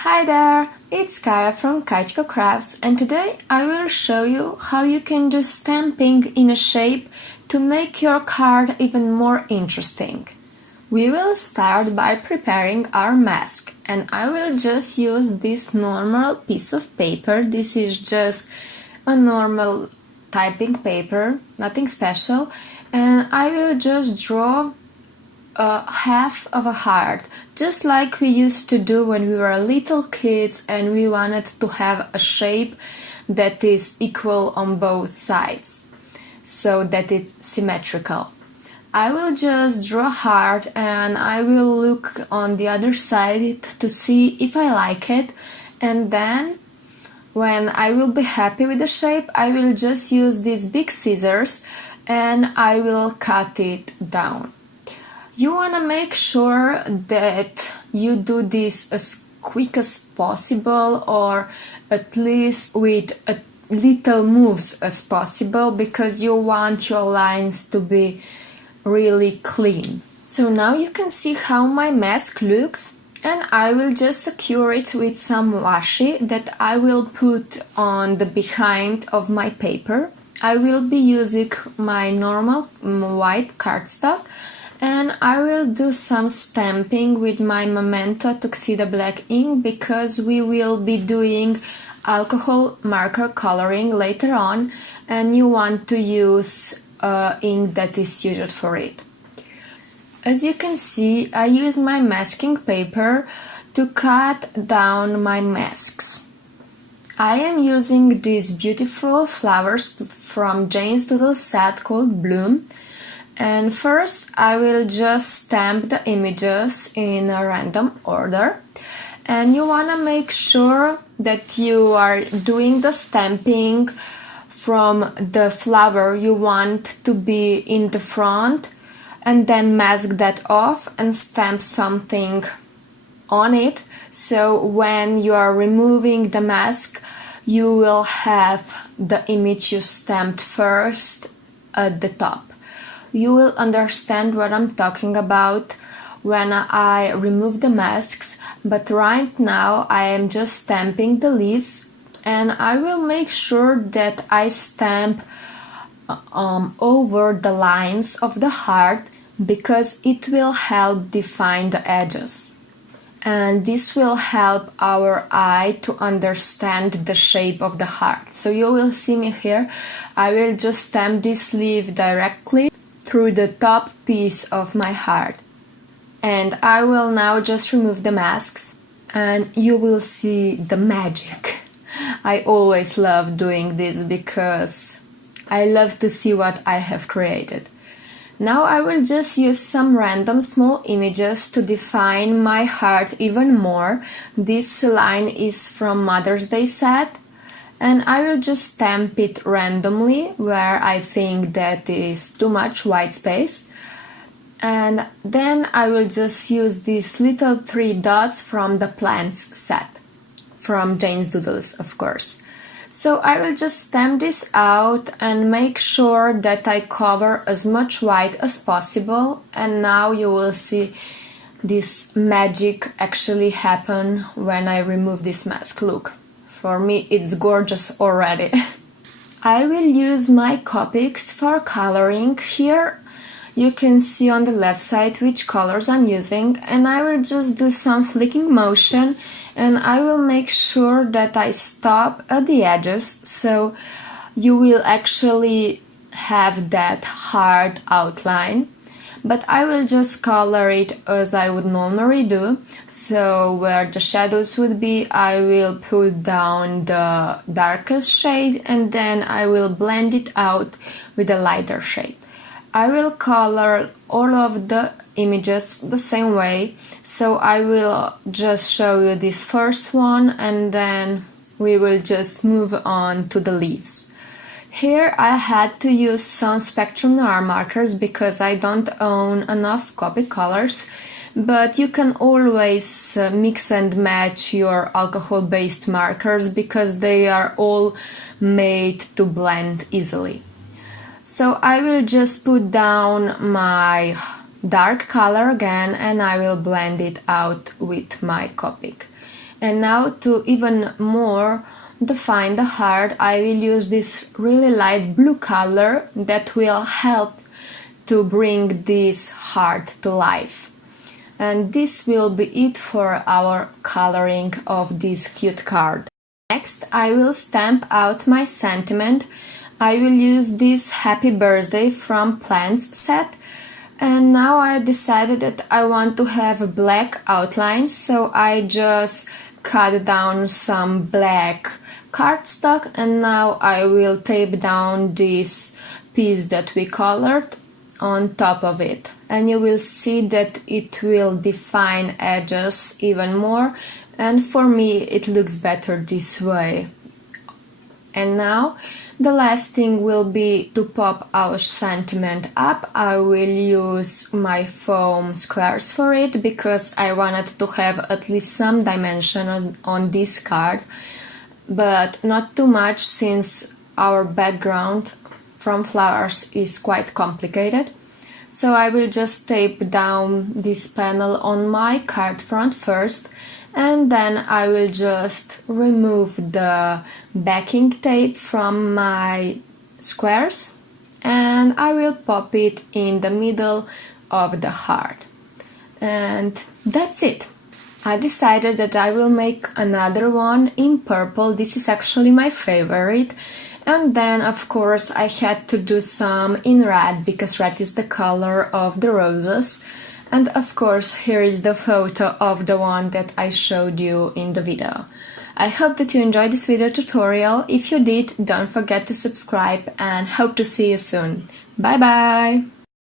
Hi there, it's Kaya from kajcyika.crafts, and today I will show you how you can do stamping in a shape to make your card even more interesting. We will start by preparing our mask, and I will just use this normal piece of paper. This is just a normal typing paper, nothing special, and I will just draw half of a heart, just like we used to do when we were little kids and we wanted to have a shape that is equal on both sides, so that it's symmetrical. I will just draw a heart and I will look on the other side to see if I like it, and then when I will be happy with the shape, I will just use these big scissors and I will cut it down. You want to make sure that you do this as quick as possible, or at least with a little moves as possible, because you want your lines to be really clean. So now you can see how my mask looks, and I will just secure it with some washi that I will put on the behind of my paper. I will be using my normal white cardstock, and I will do some stamping with my Memento Tuxido black ink, because we will be doing alcohol marker coloring later on, and you want to use ink that is suited for it. As you can see, I use my masking paper to cut down my masks. I am using these beautiful flowers from Jane's Doodles set called Bloom. And first I will just stamp the images in a random order, and you want to make sure that you are doing the stamping from the flower you want to be in the front, and then mask that off and stamp something on it, so when you are removing the mask you will have the image you stamped first at the top. You will understand what I'm talking about when I remove the masks, but right now I am just stamping the leaves, and I will make sure that I stamp over the lines of the heart, because it will help define the edges. And this will help our eye to understand the shape of the heart. So you will see me here, I will just stamp this leaf directly through the top piece of my heart. And I will now just remove the masks, and you will see the magic. I always love doing this because I love to see what I have created. Now I will just use some random small images to define my heart even more. This line is from Mother's Day set, and I will just stamp it randomly where I think that is too much white space. And then I will just use these little 3 dots from the plants set, from Jane's Doodles, of course. So I will just stamp this out and make sure that I cover as much white as possible, and now you will see this magic actually happen when I remove this mask. Look. For me, it's gorgeous already. I will use my Copics for coloring. Here you can see on the left side which colors I'm using, and I will just do some flicking motion, and I will make sure that I stop at the edges, so you will actually have that hard outline. But I will just color it as I would normally do. So where the shadows would be, I will put down the darkest shade, and then I will blend it out with a lighter shade. I will color all of the images the same way, so I will just show you this first one, and then we will just move on to the leaves. Here I had to use some Spectrum Noir markers because I don't own enough Copic colors, but you can always mix and match your alcohol-based markers because they are all made to blend easily. So I will just put down my dark color again, and I will blend it out with my Copic. And now to even more define the heart, I will use this really light blue color that will help to bring this heart to life. And this will be it for our coloring of this cute card. Next, I will stamp out my sentiment. I will use this Happy Birthday from Plants set. And now I decided that I want to have a black outline, so I just cut down some black cardstock, and now I will tape down this piece that we colored on top of it, and you will see that it will define edges even more, and for me it looks better this way. And now the last thing will be to pop our sentiment up. I will use my foam squares for it because I wanted to have at least some dimension on this card, but not too much since our background from flowers is quite complicated. So I will just tape down this panel on my card front first, and then I will just remove the backing tape from my squares, and I will pop it in the middle of the heart. And that's it. I decided that I will make another one in purple. This is actually my favorite. And then, of course, I had to do some in red because red is the color of the roses. And of course, here is the photo of the one that I showed you in the video. I hope that you enjoyed this video tutorial. If you did, don't forget to subscribe and hope to see you soon. Bye bye!